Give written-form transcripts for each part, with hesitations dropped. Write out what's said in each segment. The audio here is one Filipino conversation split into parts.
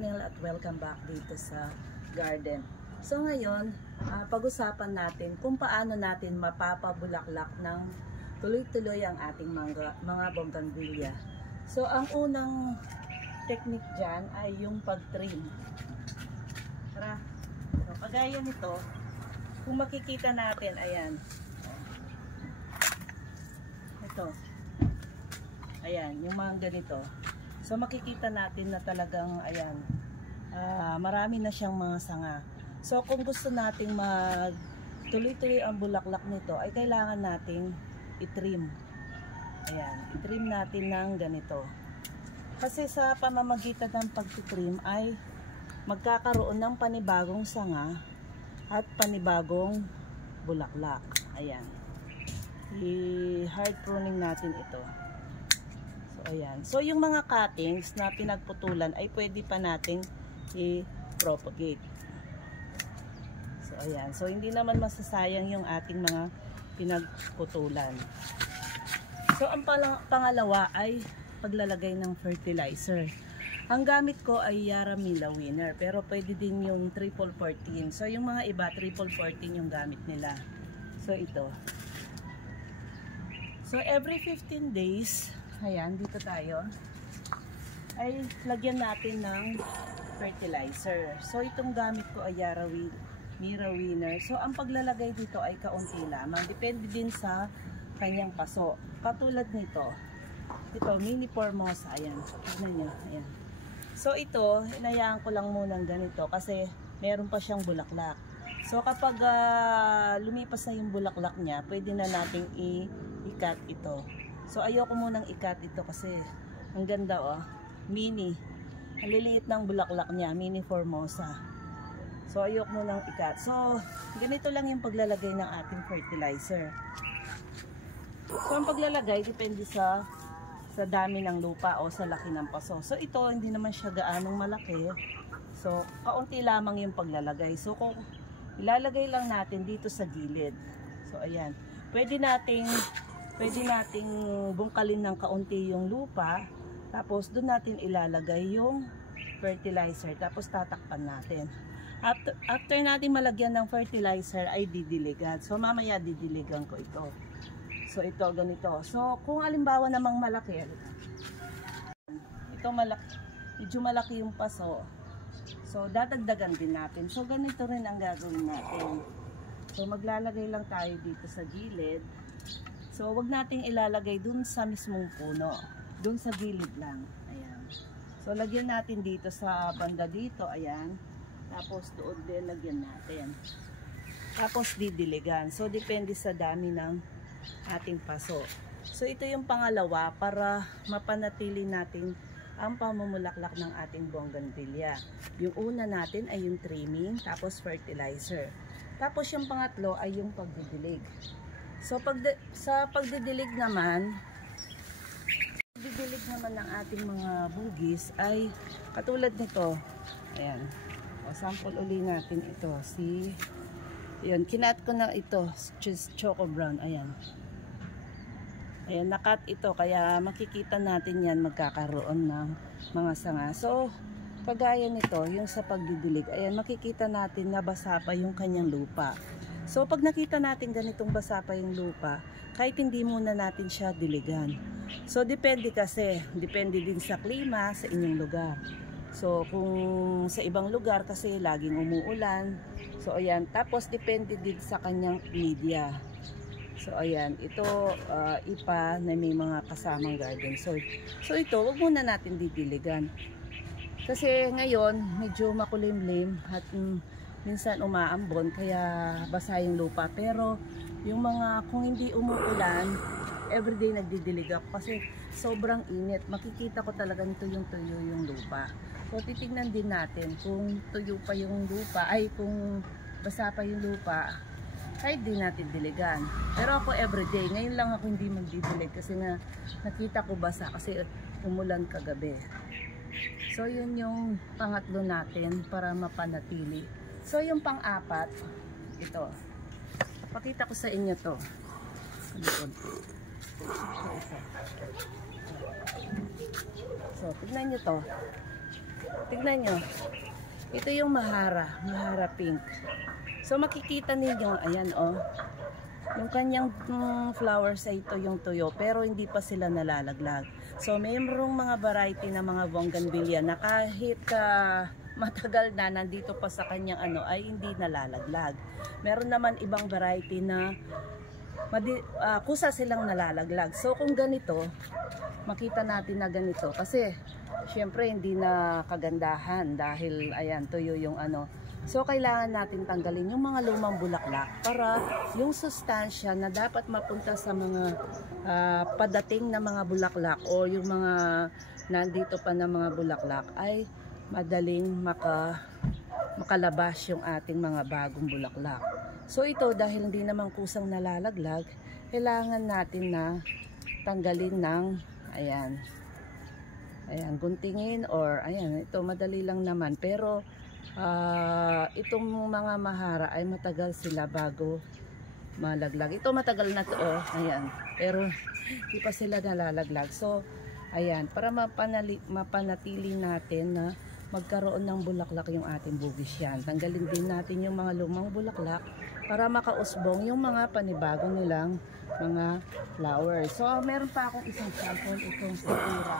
channel at welcome back dito sa garden. So ngayon, pag-usapan natin kung paano natin mapapabulaklak ng tuloy-tuloy ang ating mga bougainvillea. So ang unang technique dyan ay yung pag-trim. Tara, kagaya nito, kung makikita natin, ayan. Ito. Ayan, yung mga ganito. So makikita natin na talagang ayan, marami na siyang mga sanga. So kung gusto nating tuloy-tuloy ang bulaklak nito, ay kailangan nating i-trim. Ayan, i-trim natin ng ganito. Kasi sa pamamagitan ng pag-trim ay magkakaroon ng panibagong sanga at panibagong bulaklak. Ayan. I-hard pruning natin ito. Ayan. So yung mga cuttings na pinagputulan ay pwede pa nating i-propagate. So ayan. So hindi naman masasayang yung ating mga pinagputulan. So ang pangalawa ay paglalagay ng fertilizer. Ang gamit ko ay Yaramila Winner, pero pwede din yung 1414. So yung mga iba 1414 yung gamit nila. So ito. So every 15 days, ayan, dito tayo, ay lagyan natin ng fertilizer. So itong gamit ko ay Yaramila Winner. So ang paglalagay dito ay kaunti lamang. Depende din sa kanyang paso. Katulad nito, ito, Mini Formosa, ayan. Tignan nyo, ayan. So ito, hinayaan ko lang munang ganito kasi meron pa siyang bulaklak. So kapag lumipas na yung bulaklak niya, pwede na nating i-cut ito. So ayoko munang i-cut ito kasi ang ganda, oh, mini. Ang liliit ng bulaklak niya, Mini Formosa. So ayoko munang i-cut. So ganito lang yung paglalagay ng ating fertilizer. So ang paglalagay depende sa dami ng lupa o sa laki ng paso. So ito hindi naman siya gaanong malaki. So kaunti lamang yung paglalagay. So kung ilalagay lang natin dito sa gilid. So ayan. Pwede nating bungkalin ng kaunti yung lupa. Tapos doon natin ilalagay yung fertilizer. Tapos tatakpan natin. After natin malagyan ng fertilizer ay didiligan. So mamaya didiligan ko ito. So ito ganito. So kung halimbawa namang malaki, ito medyo malaki yung paso. So dadagdagan din natin. So ganito rin ang gagawin natin. So maglalagay lang tayo dito sa gilid. So wag nating ilalagay dun sa mismong puno. Dun sa gilid lang. Ayan. So lagyan natin dito sa banda dito, ayan. Tapos doon din lagyan natin. Tapos didiligan. So depende sa dami ng ating paso. So ito yung pangalawa para mapanatili natin ang pamumulaklak ng ating bougainvillea. Yung una natin ay yung trimming, tapos fertilizer. Tapos yung pangatlo ay yung pagdidilig. So sa pagdidilig naman ng ating mga bugis ay katulad nito. Ayan. O sample uli natin ito. Ayan, kinat ko na ito, choco brown, ayan. Ayan, nakat ito, kaya makikita natin yan magkakaroon ng mga sanga. So, kagaya nito, yung sa pagdidilig, ayan, makikita natin na basa pa yung kanyang lupa. So, pag nakita natin ganitong basa pa yung lupa, kahit hindi muna natin siya diligan. So, depende din sa klima sa inyong lugar. So, kung sa ibang lugar kasi laging umuulan. So, ayan. Tapos, depende din sa kanyang media. So, ayan. Ito, ipa na may mga kasamang garden soil. So, ito, wag muna natin didiligan. Kasi ngayon, medyo makulimlim at minsan umaambon kaya basa yung lupa. Pero, yung mga, kung hindi umuulan, everyday nagdidilig ako kasi sobrang init. Makikita ko talaga nito yung tuyo yung lupa. So titignan din natin kung tuyo pa yung lupa, ay kung basa pa yung lupa, kahit di natin diligan. Pero ako everyday, ngayon lang ako hindi magdidilig kasi nakita ko basa kasi umulan kagabi. So yun yung pangatlo natin para mapanatili. So yung pang-apat, ito. Pakita ko sa inyo to. So tignan nyo to. Tignan nyo. Ito yung mahara pink. So makikita ninyo, ayan oh. Yung kanyang flowers ay ito yung tuyo, pero hindi pa sila nalalaglag. So mayroong mga variety na mga bougainvillea na kahit matagal na nandito pa sa kanyang ano ay hindi nalalaglag. Meron naman ibang variety na kusa silang nalalaglag. So kung ganito, makita natin na ganito kasi syempre hindi na kagandahan dahil ayan tuyo yung ano. So kailangan natin tanggalin yung mga lumang bulaklak para yung sustansya na dapat mapunta sa mga padating na mga bulaklak o yung mga nandito pa na mga bulaklak ay madaling makalabas yung ating mga bagong bulaklak. So ito dahil hindi naman kusang nalalaglag, kailangan natin na tanggalin ng ayan, guntingin or ayan, ito madali lang naman pero itong mga mahara ay matagal sila bago malaglag. Ito matagal na to oh, ayan, pero hindi pa sila nalalaglag. So ayan, para mapanatili natin na magkaroon ng bulaklak yung ating bugis yan. Tanggalin din natin yung mga lumang bulaklak para makausbong yung mga panibago nilang mga flowers. So meron pa akong isang sample, itong sakura.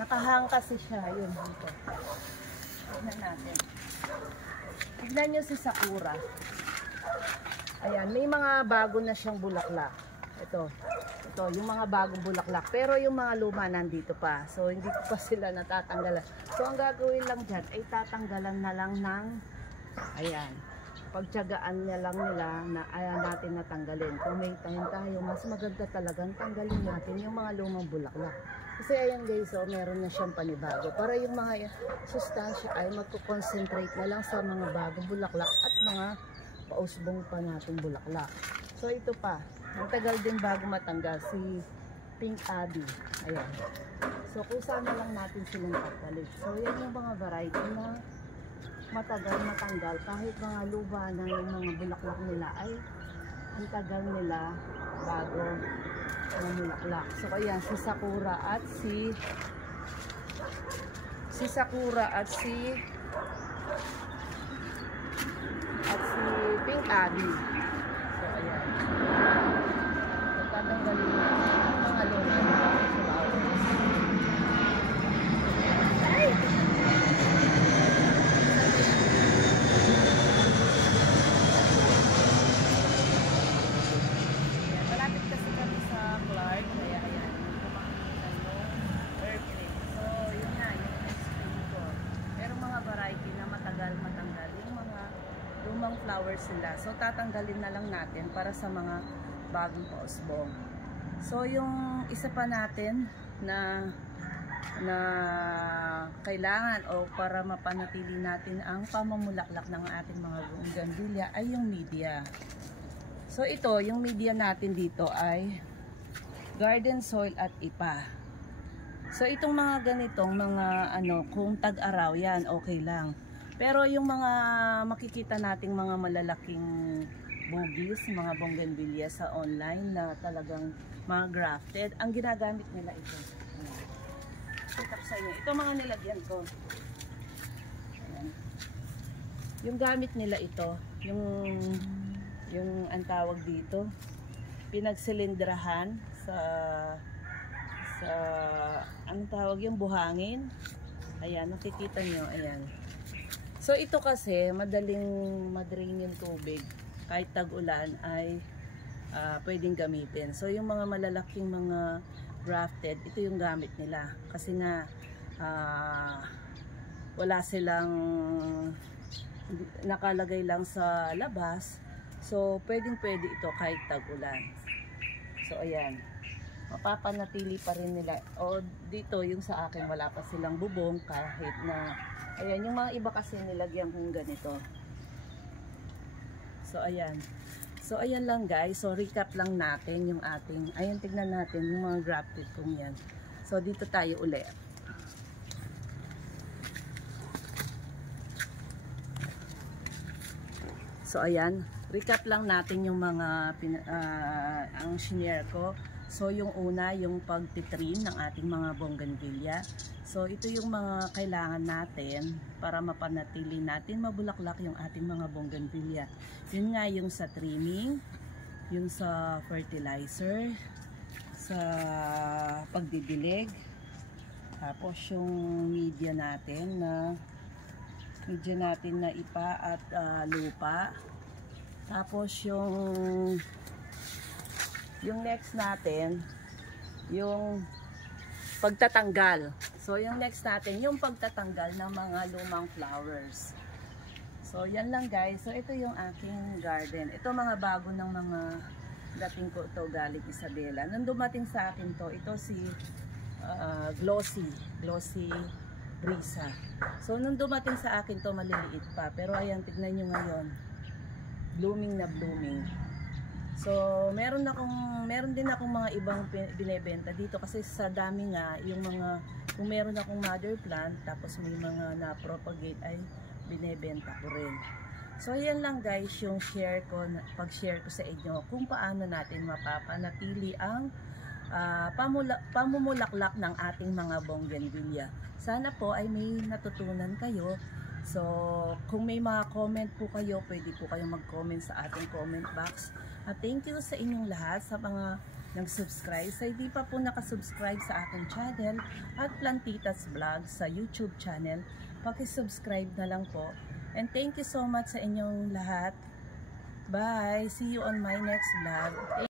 Nakahang kasi siya, yun dito. Tignan natin. Tignan nyo si sakura. Ayan, may mga bago na siyang bulaklak. Ito, yung mga bagong bulaklak. Pero yung mga luma nandito pa. So, hindi ko pa sila natatanggalan. So, ang gagawin lang dyan ay tatanggalan na lang ng, ayan, pagtiyagaan niya lang nila na ayaw natin natanggalin. Kung may time tayo, mas maganda talagang tanggalin natin yung mga lumang bulaklak. Kasi ayan guys, so, meron na siyang panibago. Para yung mga sustansya ay magko-concentrate na lang sa mga bagong bulaklak at mga pausbong pa nating bulaklak. So, ito pa. Ang tagal din bago matanggal si Pink Abby. Ayan. So kusa na lang natin silang tanggalin. So yan yung mga variety na matagal matanggal. Kahit mga luba na yung mga bulaklak nila ay ang tagal nila bago mamulaklak. So ayan, si Sakura at si Pink Abby. So ayan. Tatanggalin yung mga luma ng flowers. Ay! Malapit kasi kami sa Clark. Kaya ayan, kumakita yung airplane. So yun na, yung explain ko. Pero mga variety na matagal matanggal. Yung mga lumang flowers sila. So tatanggalin na lang natin para sa mga bagong pausbong. So yung isa pa natin na kailangan o para mapanatili natin ang pamamulaklak ng ating mga bougainvillea ay yung media. So ito, yung media natin dito ay garden soil at ipa. So itong mga ganitong mga kung tag-araw yan, okay lang. Pero yung mga makikita nating mga malalaking bugis, mga bougainvillea sa online na talagang mga grafted, ang ginagamit nila ito. Kitap sa inyo. Ito mga nilagyan ko. Ayan. Yung gamit nila ito, yung ang tawag dito, pinagsilindrahan sa ang tawag yung buhangin. Ayan, nakikita nyo, ayan. So ito kasi madaling madrain yung tubig. Kahit tag-ulan ay pwedeng gamitin. So yung mga malalaking mga grafted, ito yung gamit nila. Kasi nga wala silang nakalagay lang sa labas. So pwedeng pwede ito kahit tag-ulan. So ayan, mapapanatili pa rin nila. O dito yung sa akin wala pa silang bubong kahit na ayan, yung mga iba kasi nilagyan kong ganito. So ayan. So ayan lang guys. So recap lang natin yung ating, ayan, tignan natin yung mga grafted kong yan. So dito tayo uli. So ayan, recap lang natin yung mga ang shinare ko. So yung una, yung pagtitrim ng ating mga bougainvillea. So ito yung mga kailangan natin para mapanatili natin mabulaklak yung ating mga bougainvillea. Yun nga yung sa trimming, yung sa fertilizer, sa pagdidilig, tapos yung media natin na ipa at lupa. Tapos yung next natin, yung pagtatanggal. So yung next natin, yung pagtatanggal ng mga lumang flowers. So yan lang guys. So ito yung aking garden. Ito mga bago ng mga dating ko to galing Isabela. Nung dumating sa akin to, ito si Glossy Brisa. So nung dumating sa akin to, maliliit pa. Pero ayan, tignan nyo ngayon. Blooming na blooming. So, meron din akong mga ibang binebenta dito kasi sa dami nga yung mga, kung meron akong mother plant tapos may mga na-propagate ay binebenta ko rin. So, yan lang guys yung pag-share ko sa inyo kung paano natin mapapanatili ang pamumulaklak ng ating mga bougainvillea. Sana po ay may natutunan kayo. So, kung may mga comment po kayo, pwede po kayong mag-comment sa ating comment box. At thank you sa inyong lahat sa mga nag-subscribe. Sa hindi pa po nakasubscribe sa aking channel at Plantitas Vlog sa YouTube channel, paki-subscribe na lang po. And thank you so much sa inyong lahat. Bye! See you on my next vlog.